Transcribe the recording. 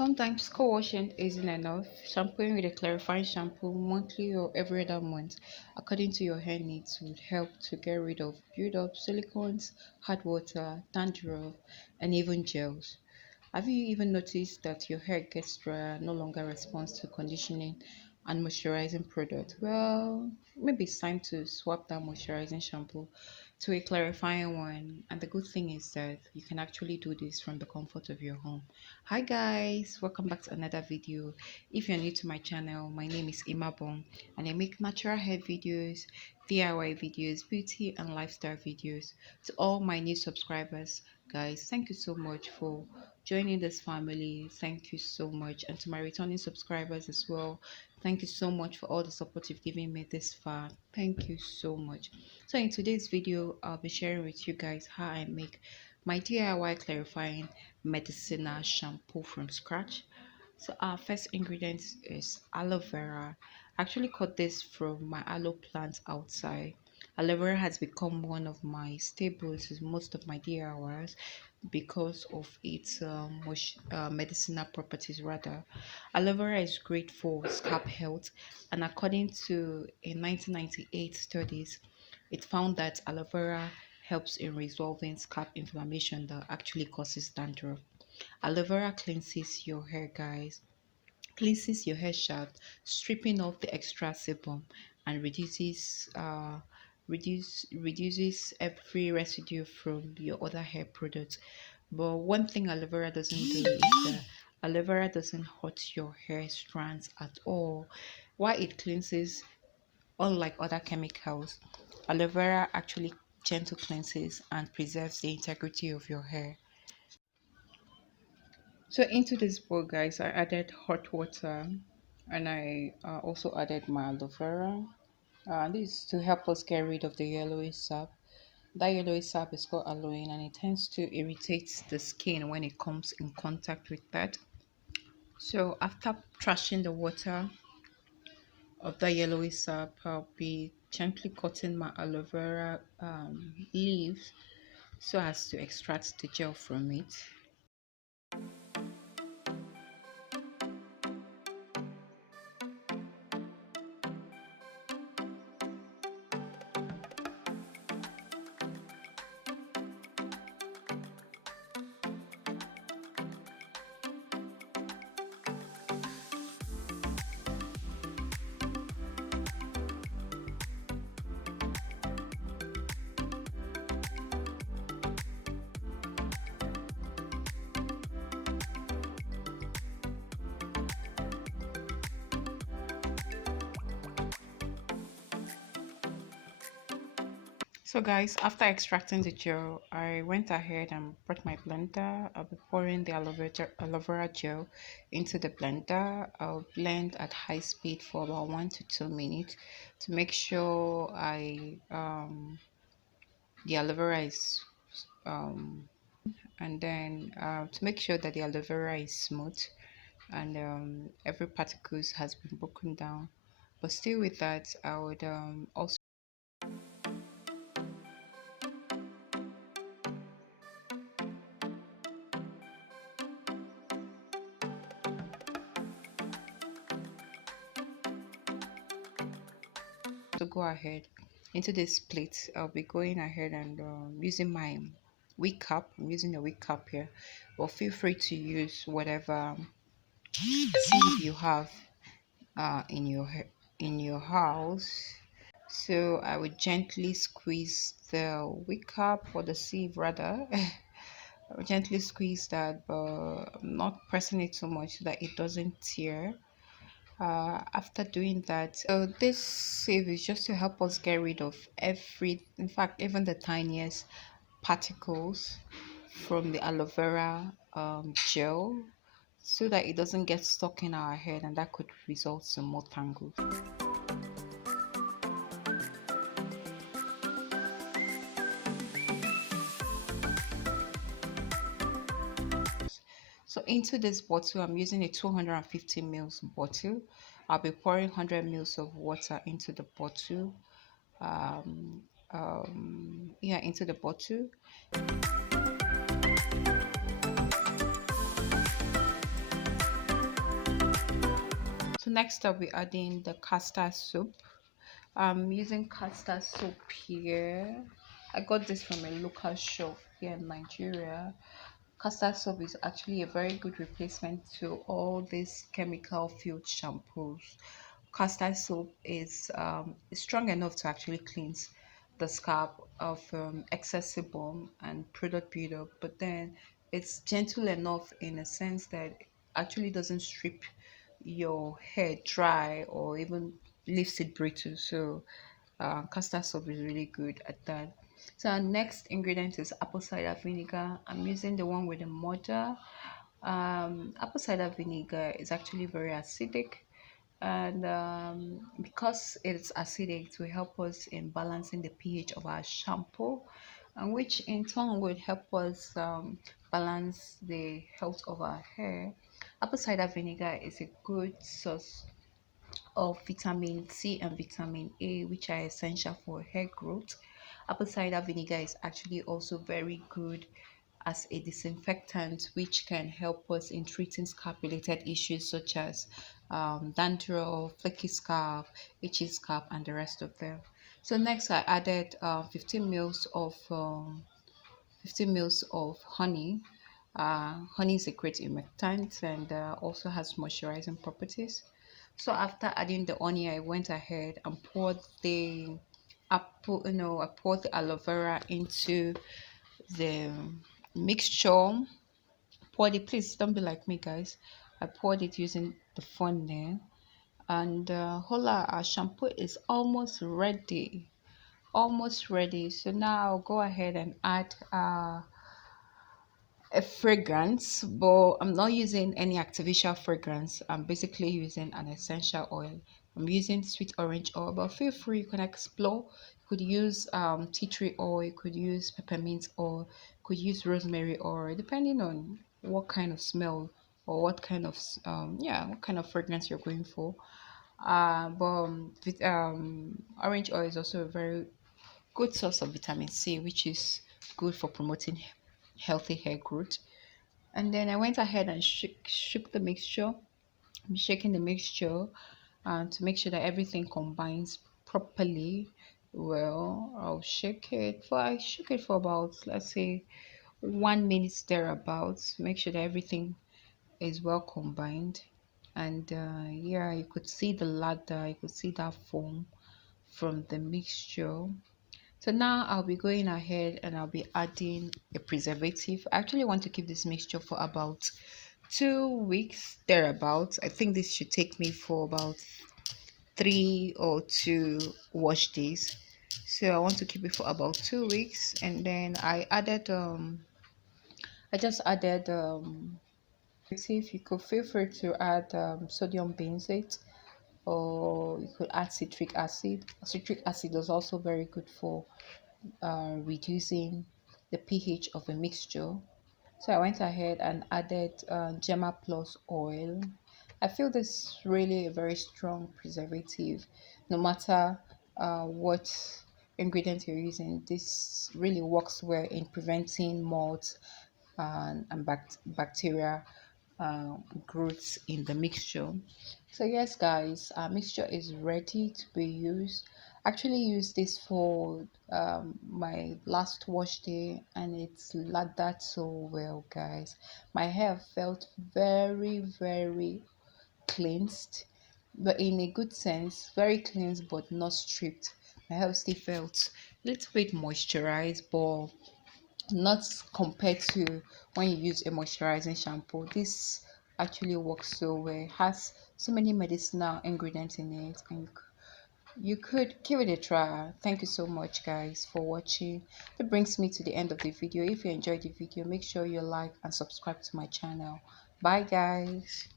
Sometimes co-washing isn't enough. Shampooing with a clarifying shampoo monthly or every other month, according to your hair needs, would help to get rid of build-up silicones, hard water, dandruff, and even gels. Have you even noticed that your hair gets drier, no longer responds to conditioning and moisturizing product? Well, maybe it's time to swap that moisturizing shampoo to a clarifying one. And the good thing is that you can actually do this from the comfort of your home. Hi guys, welcome back to another video. If you're new to my channel, my name is Imabong and I make natural hair videos, DIY videos, beauty and lifestyle videos. To all my new subscribers, guys, thank you so much for joining this family. Thank you so much. And to my returning subscribers as well, thank you so much for all the support you've given me this far. Thank you so much. So in today's video, I'll be sharing with you guys how I make my DIY clarifying medicinal shampoo from scratch. So our first ingredient is aloe vera. I actually got this from my aloe plant outside. Aloe vera has become one of my staples in most of my DIYs because of its medicinal properties. Rather, aloe vera is great for scalp health, and according to a 1998 studies, it found that aloe vera helps in resolving scalp inflammation that actually causes dandruff. Aloe vera cleanses your hair, guys. Cleanses your hair shaft, stripping off the extra sebum and reduces every residue from your other hair products. But one thing aloe vera doesn't do is that aloe vera doesn't hurt your hair strands at all. While it cleanses, unlike other chemicals, aloe vera actually gentle cleanses and preserves the integrity of your hair. So into this bowl, guys, I added hot water and I also added my aloe vera. This is to help us get rid of the yellowish sap. That yellowish sap is called aloe and it tends to irritate the skin when it comes in contact with that. So after trashing the water of the yellowish sap, I'll be gently cutting my aloe vera leaves so as to extract the gel from it. So guys, after extracting the gel, I went ahead and brought my blender. I'll be pouring the aloe vera gel into the blender. I'll blend at high speed for about 1 to 2 minutes to make sure the aloe vera is and then to make sure that the aloe vera is smooth and every particles has been broken down. But still with that, I would also to go ahead into this plate. I'll be going ahead and using my wig cap. I'm using a wig cap here, but feel free to use whatever sieve you have in your house. So I would gently squeeze the wig cap or the sieve rather. I would gently squeeze that, but I'm not pressing it too much so that it doesn't tear. After doing that, so this sieve is just to help us get rid of in fact even the tiniest particles from the aloe vera gel, so that it doesn't get stuck in our head and that could result in more tangles. So into this bottle, I'm using a 250 ml bottle. I'll be pouring 100 ml of water into the bottle. Into the bottle. So next I'll be adding the Castile Soap. I'm using Castile Soap here. I got this from a local shop here in Nigeria. Castile soap is actually a very good replacement to all these chemical filled shampoos. Castile soap is strong enough to actually cleanse the scalp of excess sebum and product buildup, but then it's gentle enough in a sense that it actually doesn't strip your hair dry or even leaves it brittle. So castor soap is really good at that. So our next ingredient is apple cider vinegar. I'm using the one with the mortar. Apple cider vinegar is actually very acidic, and because it's acidic, it will help us in balancing the pH of our shampoo, and which in turn would help us balance the health of our hair. Apple cider vinegar is a good source of vitamin C and vitamin A, which are essential for hair growth. Apple cider vinegar is actually also very good as a disinfectant, which can help us in treating scalp related issues such as dandruff, flaky scalp, itchy scalp, and the rest of them. So next, I added 15 mils of honey. Honey is a great humectant and also has moisturizing properties. So after adding the honey, I went ahead and poured the I poured the aloe vera into the mixture. Poured it, please don't be like me, guys. I poured it using the funnel, and hola, our shampoo is almost ready. So now I'll go ahead and add a fragrance, but I'm not using any artificial fragrance. I'm basically using an essential oil. I'm using sweet orange oil, but feel free, you can explore. You could use tea tree oil, you could use peppermint oil, you could use rosemary oil, depending on what kind of smell or what kind of fragrance you're going for. Orange oil is also a very good source of vitamin C, which is good for promoting healthy hair growth. And then I went ahead and shook the mixture. I'm shaking the mixture to make sure that everything combines properly. Well, I shook it for about, let's say, 1 minute thereabouts. Make sure that everything is well combined. And yeah, you could see the lather, you could see that foam from the mixture. So now I'll be going ahead and I'll be adding a preservative. I actually want to keep this mixture for about 2 weeks thereabouts. I think this should take me for about 3 or 2 wash days. So I want to keep it for about 2 weeks, and then I just added if you could feel free to add sodium benzoate, or you could add citric acid. Citric acid is also very good for reducing the pH of a mixture. So I went ahead and added Gemma Plus oil. I feel this is really a very strong preservative. No matter what ingredient you're using, this really works well in preventing mold and bacteria uh, growths in the mixture. So yes, guys, our mixture is ready to be used. Actually used this for my last wash day, and it's lathered so well, guys. My hair felt very cleansed, but in a good sense, very cleansed but not stripped. My hair still felt a little bit moisturized, but not compared to when you use a moisturizing shampoo. This actually works so well. It has so many medicinal ingredients in it, and you could give it a try. Thank you so much, guys, for watching. That brings me to the end of the video. If you enjoyed the video, make sure you like and subscribe to my channel. Bye, guys.